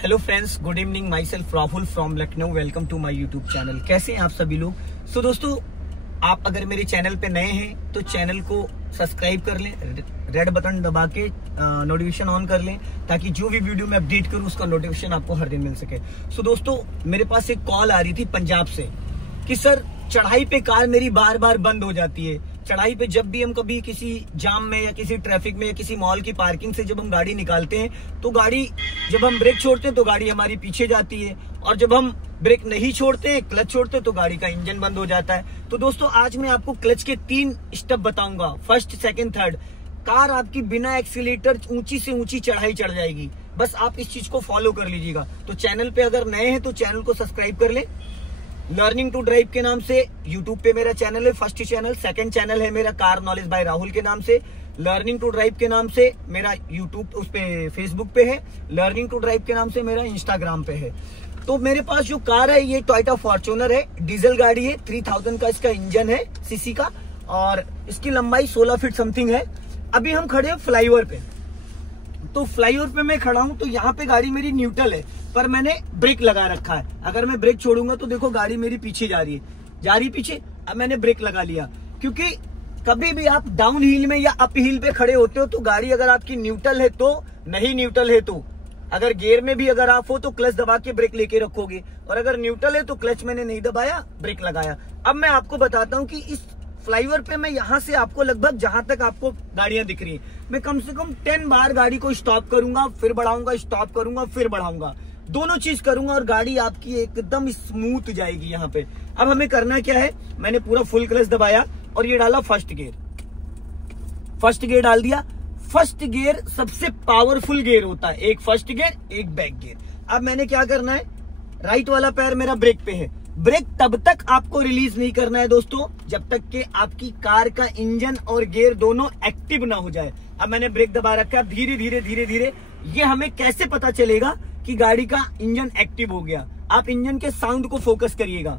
Hello friends, good evening. Myself Rahul from Lucknow. Welcome to my YouTube channel. कैसे हैं आप सभी लोग? सो दोस्तों, आप अगर मेरे चैनल पे नए हैं तो चैनल को सब्सक्राइब कर लें, रेड बटन दबा के नोटिफिकेशन ऑन कर लें, ताकि जो भी वीडियो मैं अपडेट करूं उसका नोटिफिकेशन आपको हर दिन मिल सके। सो दोस्तों, मेरे पास एक कॉल आ रही थी पंजाब से कि सर चढ़ाई पे कार मेरी बार बार बंद हो जाती है। चढ़ाई पे जब भी हम कभी किसी जाम में या किसी ट्रैफिक में या किसी मॉल की पार्किंग से जब हम गाड़ी निकालते हैं तो गाड़ी, जब हम ब्रेक छोड़ते हैं तो गाड़ी हमारी पीछे जाती है, और जब हम ब्रेक नहीं छोड़ते हैं, क्लच छोड़ते हैं, तो गाड़ी का इंजन बंद हो जाता है। तो दोस्तों, आज मैं आपको क्लच के 3 स्टेप बताऊंगा, फर्स्ट, सेकंड, थर्ड। कार आपकी बिना एक्सीलेटर ऊंची से ऊंची चढ़ाई चढ़ जाएगी। बस आप इस चीज को फॉलो कर लीजिएगा। तो चैनल पे अगर नए हैं तो चैनल को सब्सक्राइब कर ले। लर्निंग टू ड्राइव के नाम से यूट्यूब पे मेरा चैनल है, फर्स्ट चैनल। सेकंड चैनल है मेरा कार नॉलेज बाय राहुल के नाम से। लर्निंग टू ड्राइव के नाम से मेरा यूट्यूब उस पे फेसबुक पे है। लर्निंग टू ड्राइव के नाम से मेरा इंस्टाग्राम पे है। तो मेरे पास जो कार है ये टोयोटा फॉर्च्यूनर है, डीजल गाड़ी है, 3000 का इसका इंजन है सीसी का, और इसकी लंबाई 16 फीट समथिंग है। अभी हम खड़े हैं फ्लाईओवर पे। तो फ्लाईओवर पे मैं खड़ा हूं तो यहाँ पे गाड़ी मेरी न्यूट्रल है, पर मैंने ब्रेक लगा रखा है। अगर मैं ब्रेक छोड़ूंगा तो देखो गाड़ी मेरी पीछे जा रही पीछे। अब मैंने ब्रेक लगा लिया, क्योंकि कभी भी आप डाउन हिल में या अप हिल पे खड़े होते हो तो गाड़ी अगर आपकी न्यूट्रल है तो, नहीं न्यूट्रल है तो, अगर गियर में भी अगर आप हो तो क्लच दबा के ब्रेक लेके रखोगे, और अगर न्यूट्रल है तो क्लच मैंने नहीं दबाया, ब्रेक लगाया। अब मैं आपको बताता हूँ कि इस फ्लाईओवर पे मैं यहाँ से आपको लगभग जहां तक आपको गाड़ियां दिख रही है, मैं कम से कम 10 बार गाड़ी को स्टॉप करूंगा, फिर बढ़ाऊंगा, स्टॉप करूंगा, फिर बढ़ाऊंगा, दोनों चीज करूंगा, और गाड़ी आपकी एकदम स्मूथ जाएगी यहाँ पे। अब हमें करना क्या है, मैंने पूरा फुल क्लच दबाया और ये डाला फर्स्ट गियर। फर्स्ट गियर डाल दिया। फर्स्ट गियर सबसे पावरफुल गियर होता है, एक फर्स्ट गियर, एक बैक गियर। अब मैंने क्या करना है, राइट वाला पैर मेरा ब्रेक पे है। ब्रेक तब तक आपको रिलीज नहीं करना है दोस्तों जब तक कि आपकी कार का इंजन और गियर दोनों एक्टिव ना हो जाए। अब मैंने ब्रेक दबा रखा है। धीरे धीरे धीरे धीरे ये हमें कैसे पता चलेगा कि गाड़ी का इंजन एक्टिव हो गया? आप इंजन के साउंड को फोकस करिएगा।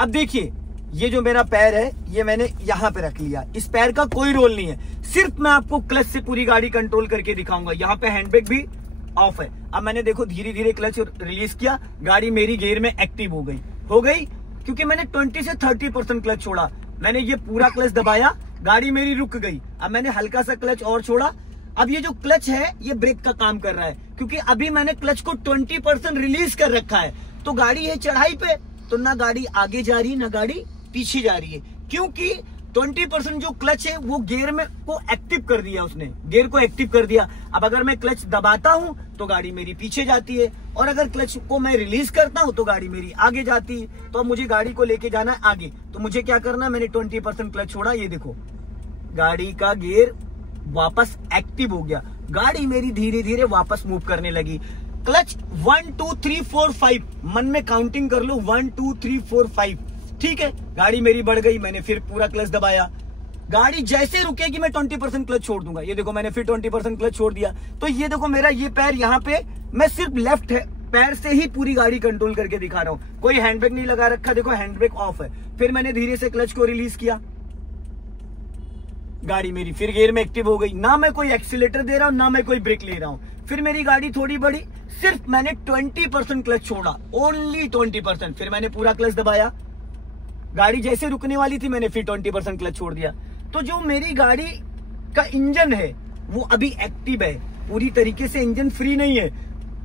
अब देखिए, ये जो मेरा पैर है ये मैंने यहां पे रख लिया। इस पैर का कोई रोल नहीं है, सिर्फ मैं आपको क्लच से पूरी गाड़ी कंट्रोल करके दिखाऊंगा। यहाँ पे हैंड ब्रेक भी ऑफ है। अब मैंने देखो धीरे धीरे क्लच रिलीज किया, गाड़ी मेरी गियर में एक्टिव हो गई, क्योंकि मैंने 20 से 30% क्लच छोड़ा। मैंने ये पूरा क्लच दबाया, गाड़ी मेरी रुक गई। अब मैंने हल्का सा क्लच और छोड़ा। अब ये जो क्लच है ये ब्रेक का काम कर रहा है, क्योंकि अभी मैंने क्लच को 20% रिलीज कर रखा है। तो गाड़ी है चढ़ाई पे, तो ना गाड़ी आगे जा रही है ना गाड़ी पीछे जा रही है, क्योंकि 20% जो क्लच है वो गियर में को एक्टिव कर दिया, उसने गियर को एक्टिव कर दिया। अब अगर मैं क्लच दबाता हूं तो गाड़ी मेरी पीछे जाती है, और अगर क्लच को मैं रिलीज करता हूं तो गाड़ी मेरी आगे जाती है। तो अब मुझे गाड़ी को लेके जाना है आगे, तो मुझे क्या करना है, मैंने 20% क्लच छोड़ा, ये देखो गाड़ी का गियर वापस एक्टिव हो गया, गाड़ी मेरी धीरे धीरे वापस मूव करने लगी। क्लच 1 2 3 4 5 मन में काउंटिंग कर लो, 1 2 3 4 5, ठीक है। गाड़ी मेरी बढ़ गई, मैंने फिर पूरा क्लच दबाया। गाड़ी जैसे रुकेगी मैं 20% क्लच छोड़ दूंगा। ये देखो मैंने फिर 20% क्लच छोड़ दिया। तो ये देखो मेरा ये पैर यहाँ पे, मैं सिर्फ लेफ्ट पैर से ही पूरी गाड़ी कंट्रोल करके दिखा रहा हूँ, कोई हैंड ब्रेक नहीं लगा रखा। देखो हैंड ब्रेक ऑफ है। फिर मैंने धीरे से क्लच को रिलीज किया, गाड़ी मेरी फिर गियर में एक्टिव हो गई। ना मैं कोई एक्सीलेटर दे रहा हूं, ना मैं कोई ब्रेक ले रहा हूं। फिर मेरी गाड़ी थोड़ी बढ़ी, सिर्फ मैंने 20% क्लच छोड़ा, ओनली 20%। फिर मैंने पूरा क्लच दबाया, गाड़ी जैसे रुकने वाली थी मैंने फिर 20% क्लच छोड़ दिया। तो जो मेरी गाड़ी का इंजन है वो अभी एक्टिव है, पूरी तरीके से इंजन फ्री नहीं है।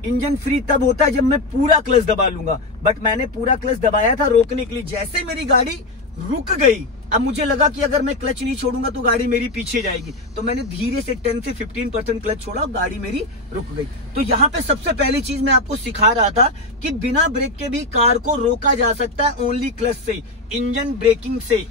इंजन फ्री तब होता है जब मैं पूरा क्लच दबा लूंगा, बट मैंने पूरा क्लच दबाया था रोकने के लिए। जैसे मेरी गाड़ी रुक गई, अब मुझे लगा कि अगर मैं क्लच नहीं छोड़ूंगा तो गाड़ी मेरी पीछे जाएगी, तो मैंने धीरे से 10 से 15% क्लच छोड़ा, गाड़ी मेरी रुक गई। तो यहाँ पे सबसे पहली चीज मैं आपको सिखा रहा था कि बिना ब्रेक के भी कार को रोका जा सकता है, ओनली क्लच से, इंजन ब्रेकिंग से।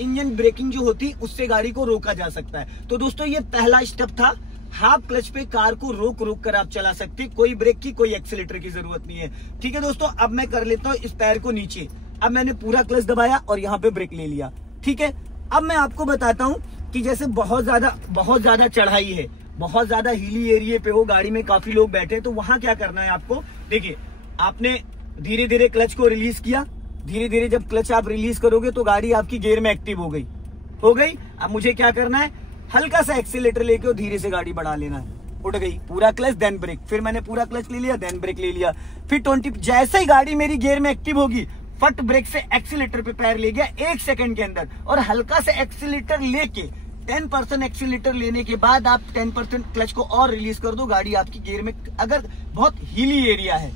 इंजन ब्रेकिंग जो होती है उससे गाड़ी को रोका जा सकता है। तो दोस्तों ये पहला स्टेप था, हाफ क्लच पे कार को रोक रोक कर आप चला सकते, कोई ब्रेक की कोई एक्सीलेटर की जरूरत नहीं है। ठीक है दोस्तों, अब मैं कर लेता हूँ इस पैर को नीचे। अब मैंने पूरा क्लच दबाया और यहाँ पे ब्रेक ले लिया, ठीक है। अब मैं आपको बताता हूँ कि जैसे बहुत ज्यादा चढ़ाई है, बहुत ज्यादा हिली एरिया पे हो, गाड़ी में काफी लोग बैठे, तो वहां क्या करना है आपको, देखिए आपने धीरे धीरे क्लच को रिलीज किया। धीरे धीरे जब क्लच आप रिलीज करोगे तो गाड़ी आपकी गियर में एक्टिव हो गई। अब मुझे क्या करना है, हल्का सा एक्सीलेटर लेके और धीरे से गाड़ी बढ़ा लेना है। उठ गई, पूरा क्लच देन ब्रेक, फिर मैंने पूरा क्लच ले लिया देन ब्रेक ले लिया, फिर 20, जैसे ही गाड़ी मेरी गियर में एक्टिव होगी फट ब्रेक से एक्सीलेटर पे पैर ले गया 1 सेकंड के अंदर, और हल्का से एक्सीलेटर लेके 10% एक्सीलेटर लेने के बाद आप 10% क्लच को और रिलीज कर दो, गाड़ी आपकी गियर में, अगर बहुत हिली एरिया है,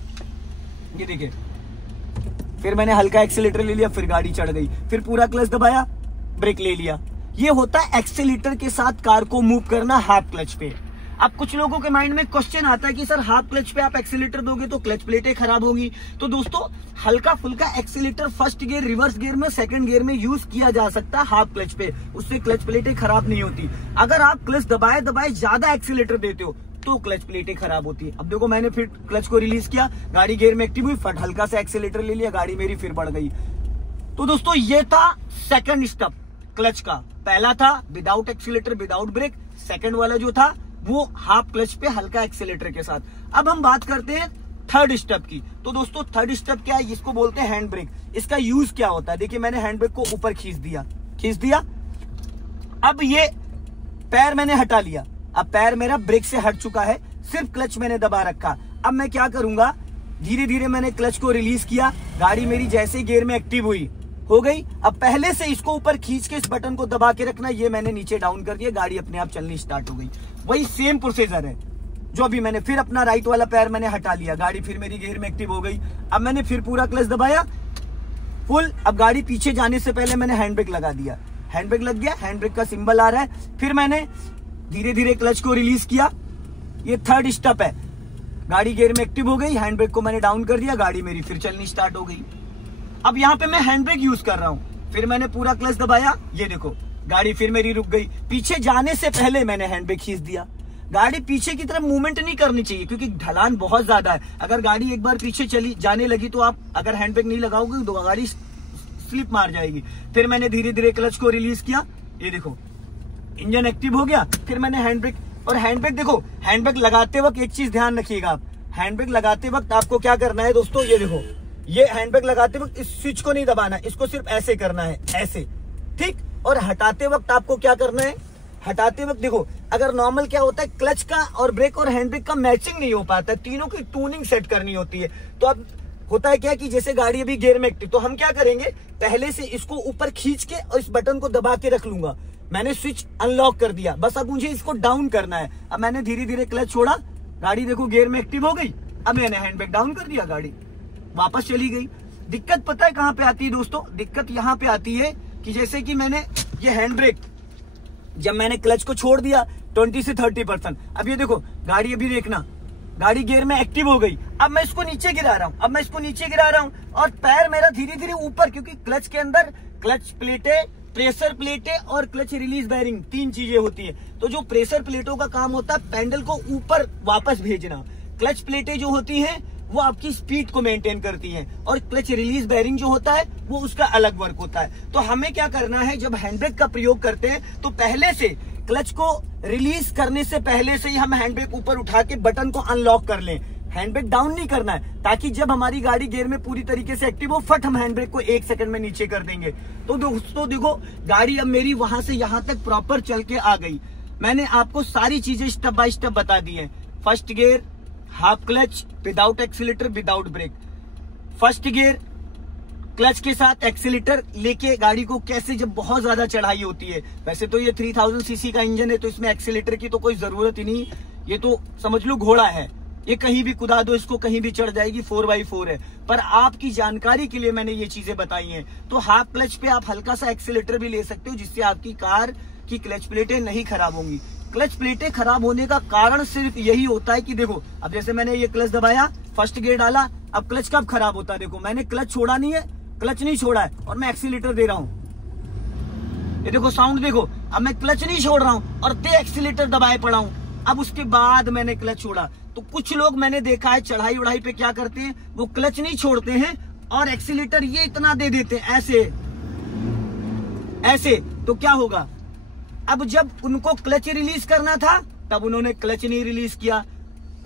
ये देखिए, फिर मैंने हल्का एक्सीलेटर ले लिया, फिर गाड़ी चढ़ गई, फिर पूरा क्लच दबाया, ब्रेक ले लिया। ये होता है एक्सीलेटर के साथ कार को मूव करना हाफ क्लच पे। अब कुछ लोगों के माइंड में क्वेश्चन आता है कि सर हाफ क्लच पे आप एक्सीलेटर दोगे तो क्लच प्लेटें खराब होगी। तो दोस्तों हल्का फुल्का accelerator first gear, reverse gear में, सेकंड गियर में यूज किया जा सकता है हाफ क्लच पे, उससे क्लच प्लेटें खराब नहीं होती। अगर आप क्लच दबाए दबाए ज्यादा एक्सीलेटर देते हो तो क्लच प्लेटें खराब होती है। अब देखो मैंने फिर क्लच को रिलीज किया, गाड़ी गियर में एक्टिव हुई, फट हल्का सा एक्सीलेटर ले लिया, गाड़ी मेरी फिर बढ़ गई। तो दोस्तों ये था सेकंड स्टेप क्लच का। पहला था without accelerator without brake, second वाला जो था वो हाफ क्लच पे हल्का एक्सीलेटर के साथ। अब हम बात करते हैं थर्ड स्टेप की। तो दोस्तों थर्ड स्टेप क्या है, इसको बोलते हैं हैंड ब्रेक। इसका यूज क्या होता है, देखिए मैंने हैंड ब्रेक को ऊपर खींच दिया, अब ये पैर मैंने हटा लिया, अब पैर मेरा ब्रेक से हट चुका है, सिर्फ क्लच मैंने दबा रखा। अब मैं क्या करूंगा, धीरे धीरे मैंने क्लच को रिलीज किया, गाड़ी मेरी जैसे गियर में एक्टिव हुई हो गई। अब पहले से इसको ऊपर खींच के इस बटन को दबा के रखना, ये मैंने नीचे डाउन कर दिया, गाड़ी अपने आप चलनी स्टार्ट हो गई। वही सेम प्रोसीजर है जो अभी मैंने, फिर अपना राइट वाला पैर मैंने हटा लिया, गाड़ी फिर मेरी गियर में एक्टिव हो गई। अब मैंने फिर पूरा क्लच दबाया फुल, अब गाड़ी पीछे जाने से पहले मैंने हैंड ब्रेक लगा दिया, हैंड ब्रेक लग गया, हैंड ब्रेक का सिंबल आ रहा है। फिर मैंने धीरे धीरे क्लच को रिलीज किया, ये थर्ड स्टेप है। गाड़ी गियर में एक्टिव हो गई, हैंड ब्रेक को मैंने डाउन कर दिया, गाड़ी मेरी फिर चलनी स्टार्ट हो गई। अब यहाँ पे मैं हैंड ब्रेक यूज कर रहा हूँ, फिर मैंने पूरा क्लच दबाया, ये देखो गाड़ी फिर मेरी रुक गई। पीछे जाने से पहले मैंने हैंड ब्रेक खींच दिया। गाड़ी पीछे की तरफ मूवमेंट नहीं करनी चाहिए क्योंकि ढलान बहुत ज्यादा है। अगर गाड़ी एक बार पीछे चली जाने लगी तो आप अगर हैंड ब्रेक नहीं लगाओगे तो गाड़ी स्लिप मार जाएगी। फिर मैंने धीरे धीरे क्लच को रिलीज किया, ये देखो इंजन एक्टिव हो गया। फिर मैंने हैंड ब्रेक, और हैंड ब्रेक देखो, हैंड ब्रेक लगाते वक्त एक चीज ध्यान रखिएगा आप, हैंड ब्रेक लगाते वक्त आपको क्या करना है दोस्तों, ये देखो, ये हैंड ब्रेक लगाते वक्त इस स्विच को नहीं दबाना, इसको सिर्फ ऐसे करना है, ऐसे, ठीक। और हटाते वक्त आपको क्या करना है, हटाते वक्त देखो, अगर नॉर्मल क्या होता है क्लच का और ब्रेक और हैंड ब्रेक का मैचिंग नहीं हो पाता है, तीनों की ट्यूनिंग सेट करनी होती है। तो अब होता है क्या कि जैसे गाड़ी अभी गियर में एक्टिव, तो हम क्या करेंगे, पहले से इसको ऊपर खींच के और इस बटन को दबा के रख लूंगा। मैंने स्विच अनलॉक कर दिया, बस अब मुझे इसको डाउन करना है। अब मैंने धीरे धीरे क्लच छोड़ा, गाड़ी देखो गियर में एक्टिव हो गई। अब मैंने हैंड ब्रेक डाउन कर दिया, गाड़ी वापस चली गई। दिक्कत पता है कहां पे आती है दोस्तों, दिक्कत यहां पे आती है कि जैसे कि मैंने ये हैंड ब्रेक, जब मैंने क्लच को छोड़ दिया 20 से 30%, अब ये देखो गाड़ी अभी देखना, गाड़ी गियर में एक्टिव हो गई। अब मैं इसको नीचे गिरा रहा हूं, और पैर मेरा धीरे धीरे ऊपर, क्योंकि क्लच के अंदर क्लच प्लेटें, प्रेशर प्लेटें और क्लच रिलीज बेयरिंग 3 चीजें होती है। तो जो प्रेशर प्लेटों का काम होता है पैडल को ऊपर वापस भेजना, क्लच प्लेटें जो होती हैं वो आपकी स्पीड को मेंटेन करती हैं, और क्लच रिलीज बेयरिंग जो होता है वो उसका अलग वर्क होता है। तो हमें क्या करना है, जब हैंड ब्रेक का प्रयोग करते हैं तो पहले से क्लच को रिलीज करने से पहले से ही हम हैंड ब्रेक ऊपर उठा के बटन को अनलॉक कर लें। हैंड ब्रेक डाउन नहीं करना है, ताकि जब हमारी गाड़ी गियर में पूरी तरीके से एक्टिव हो, फट हम हैंड ब्रेक को 1 सेकंड में नीचे कर देंगे। तो दोस्तों देखो, गाड़ी अब मेरी वहां से यहां तक प्रॉपर चल के आ गई। मैंने आपको सारी चीजें स्टेप बाय स्टेप बता दी है। First gear half clutch without accelerator without brake, first gear clutch के साथ एक्सीलेटर लेके गाड़ी को कैसे, जब बहुत ज्यादा चढ़ाई होती है, वैसे तो ये 3000 सीसी का इंजन है तो इसमें एक्सीलेटर की तो कोई जरूरत ही नहीं, ये तो समझ लो घोड़ा है, ये कहीं भी कुदा दो इसको कहीं भी चढ़ जाएगी, 4x4 है। पर आपकी जानकारी के लिए मैंने ये चीजें बताई हैं। तो हाफ क्लच पे आप हल्का सा एक्सीलेटर भी ले सकते हो, जिससे आपकी कार की क्लच प्लेटें नहीं खराब होंगी। क्लच प्लेटें खराब होने का कारण सिर्फ यही होता है कि देखो, अब जैसे मैंने ये क्लच दबाया, फर्स्ट गियर डाला, अब क्लच कब खराब होता है, देखो मैंने क्लच छोड़ा नहीं है, क्लच नहीं छोड़ा है और मैं एक्सीलेटर दे रहा हूं, ये देखो साउंड देखो, अब मैं क्लच नहीं छोड़ रहा हूं और ते एक्सीलेटर दबाए पड़ा हूं। अब उसके बाद मैंने क्लच छोड़ा। तो कुछ लोग मैंने देखा है चढ़ाई उड़ाई पे क्या करते हैं, वो क्लच नहीं छोड़ते हैं और एक्सीलेटर ये इतना दे देते हैं ऐसे ऐसे। तो क्या होगा, अब जब उनको क्लच रिलीज करना था तब उन्होंने क्लच नहीं रिलीज किया,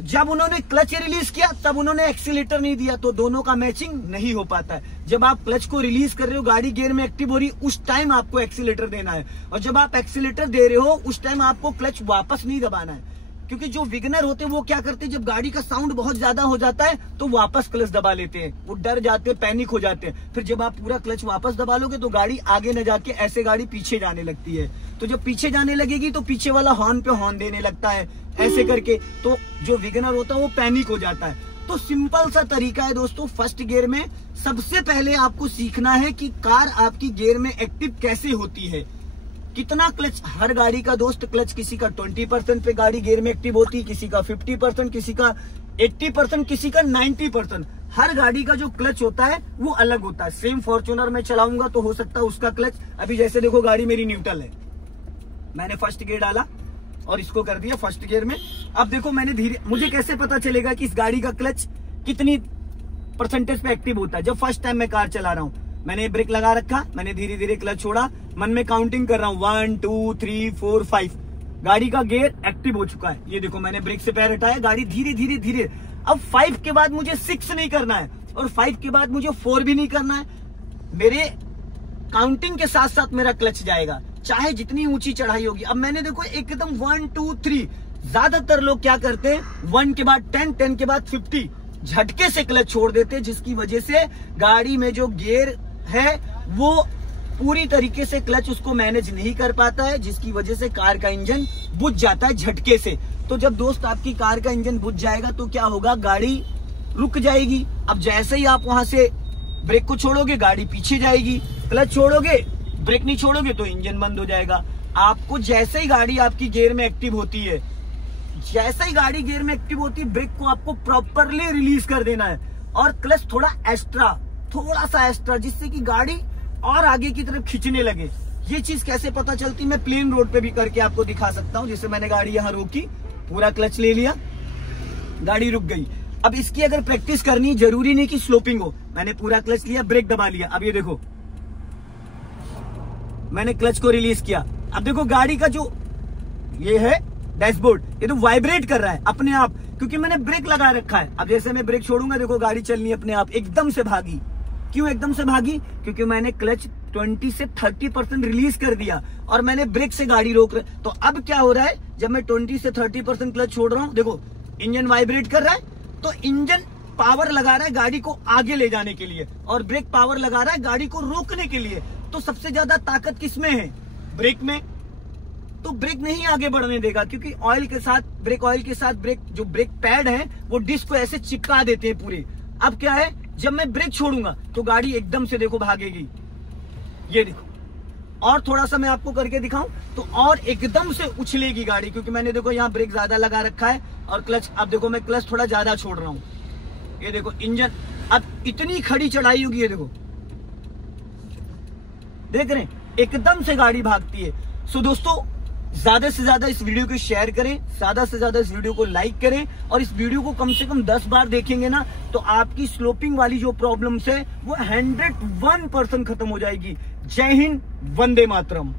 जब उन्होंने क्लच रिलीज किया तब उन्होंने एक्सीलेटर नहीं दिया, तो दोनों का मैचिंग नहीं हो पाता है। जब आप क्लच को रिलीज कर रहे हो, गाड़ी गियर में एक्टिव हो रही, उस टाइम आपको एक्सीलेटर देना है, और जब आप एक्सीलेटर दे रहे हो उस टाइम आपको क्लच वापस नहीं दबाना है। क्योंकि जो विगनर होते हैं वो क्या करते हैं, जब गाड़ी का साउंड बहुत ज्यादा हो जाता है तो वापस क्लच दबा लेते हैं, वो डर जाते हैं, पैनिक हो जाते हैं। फिर जब आप पूरा क्लच वापस दबा लोगे तो गाड़ी आगे न जाके ऐसे गाड़ी पीछे जाने लगती है। तो जब पीछे जाने लगेगी तो पीछे वाला हॉर्न पे हॉर्न देने लगता है ऐसे करके, तो जो विगनर होता है वो पैनिक हो जाता है। तो सिंपल सा तरीका है दोस्तों, फर्स्ट गियर में सबसे पहले आपको सीखना है कि कार आपकी गियर में एक्टिव कैसे होती है, कितना क्लच। हर गाड़ी का दोस्त क्लच किसी का 20% पे गाड़ी गियर में एक्टिव होती है, किसी का 50%, किसी का 80%, किसी का 90%। हर गाड़ी का जो क्लच होता है वो अलग होता है। सेम फॉर्च्यूनर में चलाऊंगा तो हो सकता है उसका क्लच, अभी जैसे देखो गाड़ी मेरी न्यूट्रल है, मैंने फर्स्ट गियर डाला और इसको कर दिया फर्स्ट गियर में। अब देखो मैंने धीरे, मुझे कैसे पता चलेगा कि इस गाड़ी का क्लच कितनी परसेंटेज पे एक्टिव होता है। जब फर्स्ट टाइम मैं कार चला रहा हूँ, मैंने ब्रेक लगा रखा, मैंने धीरे धीरे क्लच छोड़ा, मन में काउंटिंग कर रहा हूँ 1 2 3 4 5, गाड़ी का गियर एक्टिव हो चुका है। ये देखो मैंने ब्रेक से पैर हटाया, गाड़ी धीरे धीरे धीरे, अब 5 के बाद मुझे 6 नहीं करना है और 5 के बाद मुझे 4 भी नहीं करना है, मेरे काउंटिंग के साथ साथ मेरा क्लच जाएगा, चाहे जितनी ऊंची चढ़ाई होगी। अब मैंने देखो एकदम 1 2 3, ज्यादातर लोग क्या करते हैं 1 के बाद 10, 10 के बाद 50 झटके से क्लच छोड़ देते हैं, जिसकी वजह से गाड़ी में जो गियर है वो पूरी तरीके से क्लच उसको मैनेज नहीं कर पाता है, जिसकी वजह से कार का इंजन बुझ जाता है झटके से। तो जब दोस्त आपकी कार का इंजन बुझ जाएगा तो क्या होगा, गाड़ी रुक जाएगी। अब जैसे ही आप वहां से ब्रेक को छोड़ोगे गाड़ी पीछे जाएगी, क्लच छोड़ोगे ब्रेक नहीं छोड़ोगे तो इंजन बंद हो जाएगा। आपको जैसे ही गाड़ी आपकी गियर में एक्टिव होती है, जैसे ही गाड़ी गियर में एक्टिव होती है, ब्रेक को आपको प्रॉपरली रिलीज कर देना है और क्लच थोड़ा सा एक्स्ट्रा, जिससे कि गाड़ी और आगे की तरफ खींचने लगे। ये चीज कैसे पता चलती, मैं प्लेन रोड पे भी करके आपको दिखा सकता हूँ। जैसे मैंने गाड़ी यहाँ रोकी, पूरा क्लच ले लिया, गाड़ी रुक गई। अब इसकी अगर प्रैक्टिस करनी, जरूरी नहीं कि स्लोपिंग हो, मैंने पूरा क्लच लिया, ब्रेक दबा लिया, अब ये देखो मैंने क्लच को रिलीज किया। अब देखो गाड़ी का जो ये है डैशबोर्ड, ये तो वाइब्रेट कर रहा है अपने आप, क्योंकि मैंने ब्रेक लगा रखा है। अब जैसे मैं ब्रेक छोड़ूंगा देखो गाड़ी चलनी अपने आप, एकदम से भागी। क्यों एकदम से भागी, क्योंकि मैंने क्लच 20 से 30% रिलीज कर दिया और मैंने ब्रेक से गाड़ी रोक रहा। तो अब क्या हो रहा है, जब मैं 20 से 30% क्लच छोड़ रहा हूं, देखो इंजन वाइब्रेट कर रहा है, तो इंजन पावर लगा रहा है गाड़ी को आगे ले जाने के लिए और ब्रेक पावर लगा रहा है गाड़ी को रोकने के लिए। तो सबसे ज्यादा ताकत किसमें है, ब्रेक में। तो ब्रेक नहीं आगे बढ़ने देगा, क्योंकि ऑयल के साथ, ब्रेक ऑयल के साथ ब्रेक, जो ब्रेक पैड है वो डिस्क को ऐसे चिपका देते हैं पूरे। अब क्या है, जब मैं ब्रेक छोड़ूंगा तो गाड़ी एकदम से देखो भागेगी, ये देखो। और थोड़ा सा मैं आपको करके दिखाऊं तो और एकदम से उछलेगी गाड़ी, क्योंकि मैंने देखो यहाँ ब्रेक ज्यादा लगा रखा है और क्लच, अब देखो मैं क्लच थोड़ा ज्यादा छोड़ रहा हूं, ये देखो इंजन। अब इतनी खड़ी चढ़ाई होगी, ये देखो देख रहे हैं, एकदम से गाड़ी भागती है। सो दोस्तों ज्यादा से ज्यादा इस वीडियो को शेयर करें, ज्यादा से ज्यादा इस वीडियो को लाइक करें और इस वीडियो को कम से कम 10 बार देखेंगे ना तो आपकी स्लोपिंग वाली जो प्रॉब्लम्स है वो 101% खत्म हो जाएगी। जय हिंद, वंदे मातरम।